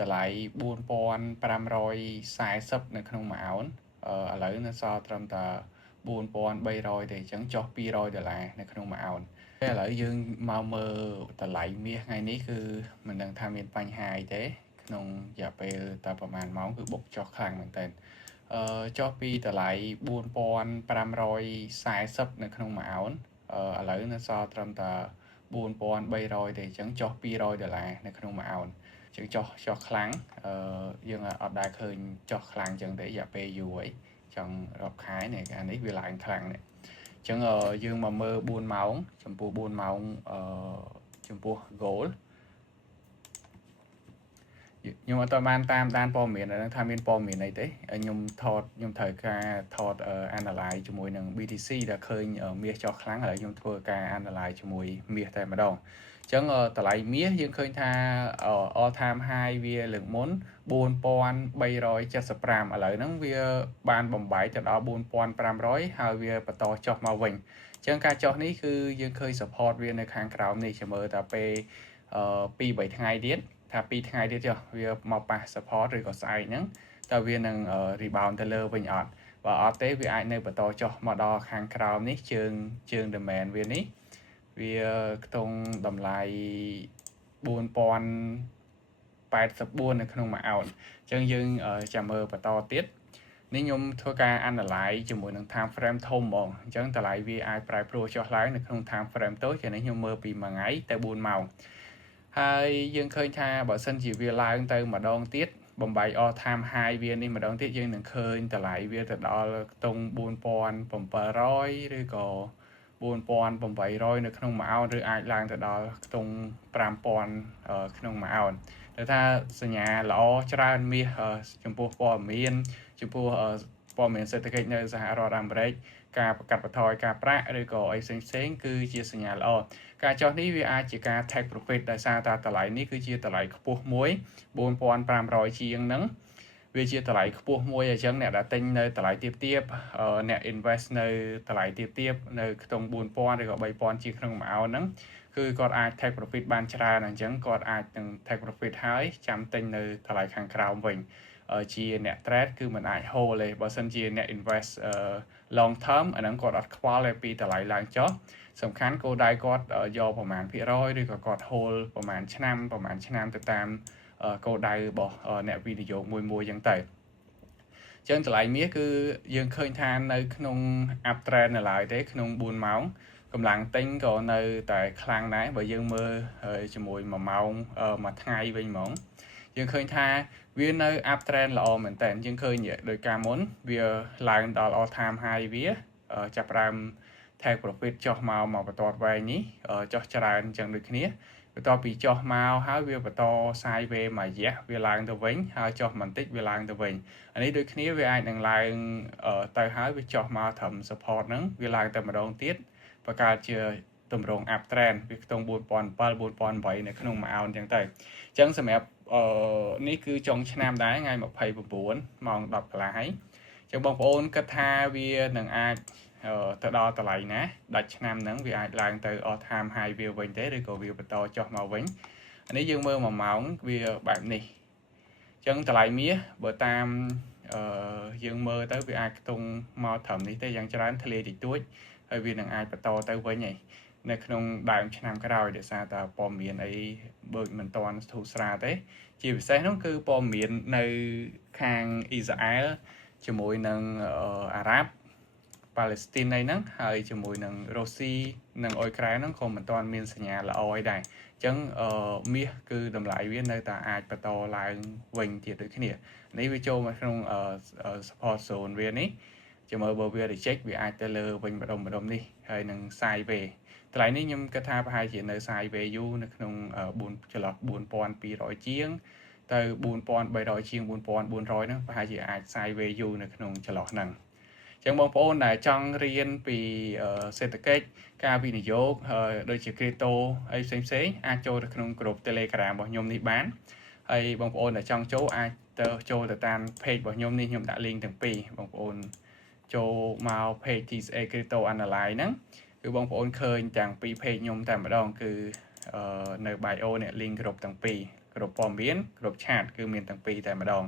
តម្លៃ4540នៅក្នុងមួយអោនឥឡូវនៅសល់ត្រឹមតែ4300ទេអញ្ចឹងចុះ$200នៅក្នុងមួយអោនឥឡូវយើងមកមើលតម្លៃមាសថ្ងៃនេះគឺមិនដឹងថាមានបញ្ហាអីទេក្នុងរយៈពេលតែប្រហែលម៉ោងគឺបុកចុះខ្លាំងមែនទែនចុះពីតម្លៃ4540នៅក្នុងមួយអោនឥឡូវនៅសល់ត្រឹមតែ4300ទេអញ្ចឹងចុះ$200នៅក្នុងមួយអោនចឹងចុះខ្លាំងយើងអត់ដែលឃើញចុះខ្លាំងចឹងទេរយៈពេលយូរហើយចង់រាប់ខែនេះអានេះវាឡើងខ្លាំងនេះចឹងយើងមកមើល4ម៉ោងចំពោះ4ម៉ោងចំពោះ gold ខ្ញុំអត់បានតាមដានព័ត៌មានហ្នឹងថាមានព័ត៌មានអីទេខ្ញុំត្រូវការថត analyze ជាមួយនឹង BTC ដែលឃើញមាសចុះខ្លាំងឥឡូវខ្ញុំធ្វើការ analyze ជាមួយមាសតែម្ដងអញ្ចឹងតម្លៃមាសយើងឃើញថា all time high វាលើកមុន4375ឥឡូវហ្នឹងវាបានបំបែកទៅដល់4500ហើយវាបន្តចុះមកវិញអញ្ចឹងការចុះនេះគឺយើងឃើញ support វានៅខាងក្រោមនេះចាំមើលតែពេល2-3ថ្ងៃទៀតថា2ថ្ងៃទៀតចុះវាមកប៉ះ support ឬក៏ស្អែកហ្នឹងតើវានឹង rebound ទៅលើវិញអត់បើអត់ទេវាអាចនៅបន្តចុះមកដល់ខាងក្រោមនេះជើង demand វានេះវាខ្ទង់តម្លៃ4084នៅក្នុងមួយអោនអញ្ចឹងយើងចាំមើលបន្តទៀតនេះខ្ញុំធ្វើការ analyze ជាមួយនឹង time frame ធំហ្មងអញ្ចឹងតម្លៃវាអាចប្រែប្រួលចុះឡើងនៅក្នុង time frame តូចចឹងនេះខ្ញុំមើលពីមួយថ្ងៃទៅ4ម៉ោងហើយយើងឃើញថាបើសិនជាវាឡើងទៅម្ដងទៀតបំបែក all time high វានេះម្ដងទៀតយើងនឹងឃើញតម្លៃវាទៅដល់ខ្ទង់4700ឬក៏4800នៅក្នុងមួយអោនឬអាចឡើងទៅដល់ខ្ទង់5000ក្នុងមួយអោនតែថាសញ្ញាល្អច្រើនមាសចំពោះព័ត៌មានចំពោះព័ត៌មានសេដ្ឋកិច្ចនៅសហរដ្ឋអាមេរិកការប្រកាសបន្ថយការប្រាក់ឬក៏អីផ្សេងគឺជាសញ្ញាល្អការចុះនេះវាអាចជាការ take profit ដោយសារតែតម្លៃនេះគឺជាតម្លៃខ្ពស់មួយ4500ជាងហ្នឹងវាជាតម្លៃខ្ពស់មួយអញ្ចឹងអ្នកដែលទិញនៅតម្លៃទាបអ្នក invest នៅតម្លៃទាបនៅខ្ទង់4000ឬក៏3000ជាងក្នុងមួយអោនហ្នឹងគឺគាត់អាច take profit បានច្រើនអញ្ចឹងគាត់អាចនឹង take profit ហើយចាំទិញនៅតម្លៃខាងក្រោមវិញជាអ្នក trade គឺមិនអាច hold ទេបើសិនជាអ្នក invest long term អាហ្នឹងគាត់អត់ខ្វល់ទេពីតម្លៃឡើងចុះសំខាន់គោលដៅគាត់យកប្រមាណភាគរយឬក៏គាត់ hold ប្រមាណឆ្នាំទៅតាមគោលដៅរបស់អ្នកវិនិយោគមួយចឹងទៅចឹងតម្លៃមាសគឺយើងឃើញថានៅក្នុង up trend នៅឡើយទេក្នុង4ម៉ោងកម្លាំងទិញក៏នៅតែខ្លាំងដែរបើយើងមើលជាមួយ1ម៉ោងមួយថ្ងៃវិញហ្មងយើងឃើញថាវានៅ up trend ល្អមែនតើយើងឃើញដោយការមុនវាឡើងដល់ all time high វាចាប់ផ្ដើម take profit ចុះមកបន្ទាត់វែងនេះចុះច្រើនចឹងដូចគ្នាបន្ទាប់ពីចុះមកហើយវាបន្ត sideways មួយរយៈវាឡើងទៅវិញហើយចុះបន្តិចវាឡើងទៅវិញអានេះដូចគ្នាវាអាចនឹងឡើងទៅហើយវាចុះមកត្រឹម support ហ្នឹងវាឡើងទៅម្ដងទៀតបង្កើតជាទម្រង់ up trend វាខ្ទង់4700 4800នៅក្នុងមួយអោនចឹងទៅអញ្ចឹងសម្រាប់នេះគឺចុងឆ្នាំដែរថ្ងៃ29ម៉ោង10កន្លះហើយអញ្ចឹងបងប្អូនគិតថាវានឹងអាចទៅដល់តម្លៃណាដាច់ឆ្នាំហ្នឹងវាអាចឡើងទៅ all time high វាវិញទេឬក៏វាបន្តចុះមកវិញអានេះយើងមើល1ម៉ោងវាបែបនេះអញ្ចឹងតម្លៃមាសបើតាមយើងមើលទៅវាអាចខ្ទង់មកត្រឹមនេះទេយ៉ាងច្រើនធ្លាយតិចតួចហើយវានឹងអាចបន្តទៅវិញឯងនៅក្នុងដើមឆ្នាំក្រោយដោយសារតែព័ត៌មានអីបើមិនទាន់ធូរស្រាលទេជាពិសេសនោះគឺព័ត៌មាននៅខាងអ៊ីស្រាអែលជាមួយនឹងអារ៉ាប់ប៉ាឡេស្ទីនហ្នឹងហើយជាមួយនឹងរុស្ស៊ីនិងអ៊ុយក្រែនហ្នឹងក៏មិនទាន់មានសញ្ញាល្អអីដែរអញ្ចឹងមាសគឺតម្លៃវានៅតែអាចបន្តឡើងវិញទៀតដូចគ្នានេះវាចូលមកក្នុងsupport zone វានេះចាំមើលបើវា reject វាអាចទៅលើវិញម្ដុំនេះហើយនឹង sideways តម្លៃនេះខ្ញុំគិតថាប្រហែលជានៅ sideways យូរនៅក្នុងចន្លោះ4200ជាងទៅ4300ជាង4400ហ្នឹងប្រហែលជាអាច sideways យូរនៅក្នុងចន្លោះហ្នឹងចឹងបងប្អូនដែលចង់រៀនពីសេដ្ឋកិច្ចការវិនិយោគដូចជា crypto អីផ្សេងអាចចូលទៅក្នុង group Telegram របស់ខ្ញុំនេះបានហើយបងប្អូនដែលចង់ចូលអាចទៅចូលទៅតាម page របស់ខ្ញុំនេះខ្ញុំដាក់ link ទាំងពីរបងប្អូនចូលមក page TCA Crypto Analyze ហ្នឹងគឺបងប្អូនឃើញទាំងពីរ page ខ្ញុំតែម្ដងគឺនៅ bio នេះ link group ទាំងពីរ គ្រប់ព័ត៌មានគ្រប់ឆាតគឺមានទាំងពីរតែម្ដង